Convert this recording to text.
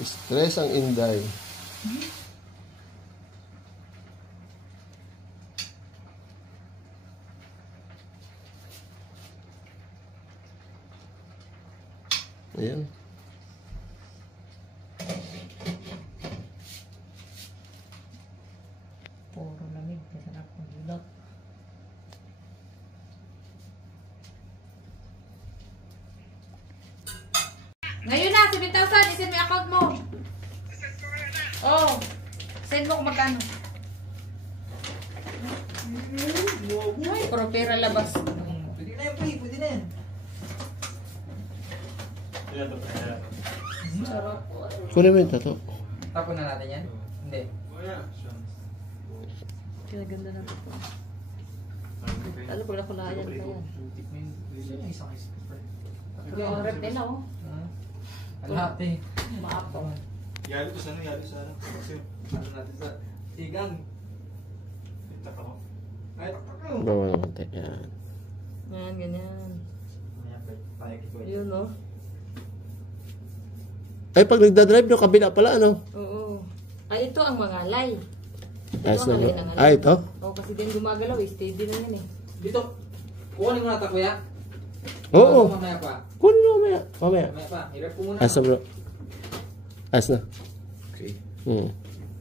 Stress ang Inday. Ayan. Puro lamig. Masarap ang hilot. Ngayon na, 7,000. Isend mo yung account mo. Oh. Send mo kung magkano. Ay, pero pera labas. Pwede na yan, pre. Pwede na yan. Sarap. Kunin mo yung tato. Tapon na natin yan? Hindi. Kaya ganda na ito. Ano pala kulayan pa yan? Isang isip, pre. Pero rep din ako. Lahat eh. Maapaw. Yari ko sa ano, yari sa ano. Kasi ano natin sa tigang. Itak ako. Ay, tak ako. Bawa naman tayo. Yan. Yan, ganyan. Payak ko. Yun, no? Ay, pag nagdadrive nyo, kabila pala, ano? Oo. Ay, ito ang mga lay. Ayos na ang bro. alay ng alay. Ah, ito? Oo, kasi din gumagalaw eh. Steady na yan eh. Dito. Kukunin mo na ito, kuya. Oo. Mamaya pa. Kunin mo mamaya. Mamaya. Mamaya pa. I-rep ko muna. Ayos na bro. Ayos na. Okay. Hmm.